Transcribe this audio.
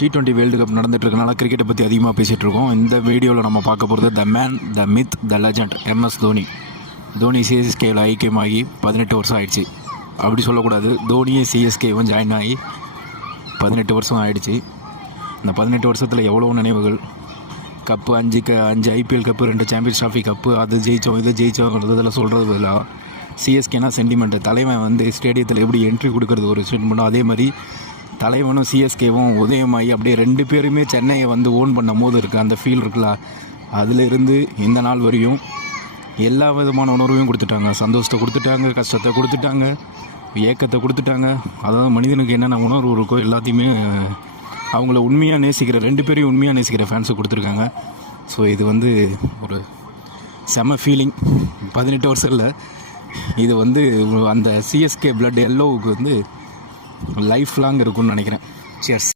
T20 world cup நடந்துட்டுருக்கனால கிரிக்கெட்டை பற்றி அதிகமாக பேசிகிட்டு இருக்கோம். இந்த வீடியோவில் நம்ம பார்க்க போகிறது the man, the myth, the legend MS Dhoni. Dhoni சிஎஸ்கேவில் ஐக்கியமாகி 18 வருஷம் ஆயிடுச்சு. அப்படி சொல்லக்கூடாது, தோனியே சிஎஸ்கேவும் ஜாயின் ஆகி 18 வருஷம் ஆயிடுச்சு. இந்த 18 வருஷத்தில் எவ்வளோ நினைவுகள். Cup 5 IPL cup, 2 champions trophy cup, அது ஜெயித்தோம் இது ஜெயித்தோங்கிறதெல்லாம் சொல்கிறது பதிலாக சிஎஸ்கேனா சென்டிமெண்ட்டு. தலைவன் வந்து ஸ்டேடியத்தில் எப்படி என்ட்ரி கொடுக்கறது ஒரு சென்டிமெண்ட்டோ, அதே மாதிரி தலைவனும் சிஎஸ்கேவும் உதயமாகி அப்படியே 2 பேருமே சென்னையை வந்து ஓன் பண்ணும் போது இருக்குது அந்த ஃபீல் இருக்குல்ல. அதிலிருந்து இந்த நாள் வரையும் எல்லா விதமான உணர்வையும் கொடுத்துட்டாங்க. சந்தோஷத்தை கொடுத்துட்டாங்க, கஷ்டத்தை கொடுத்துட்டாங்க, ஏக்கத்தை கொடுத்துட்டாங்க. அதாவது மனிதனுக்கு என்னென்ன உணர்வு இருக்கோ எல்லாத்தையுமே அவங்கள உண்மையாக நேசிக்கிற 2 பேரையும் உண்மையாக நேசிக்கிற ஃபேன்ஸை கொடுத்துருக்காங்க. ஸோ இது வந்து ஒரு செம ஃபீலிங். 18 வருஷம் இல்லை, இது வந்து அந்த சிஎஸ்கே பிளட் எல்லோவுக்கு வந்து லைஃப் லாங் இருக்கும்னு நினைக்கிறேன். சியர்ஸ்.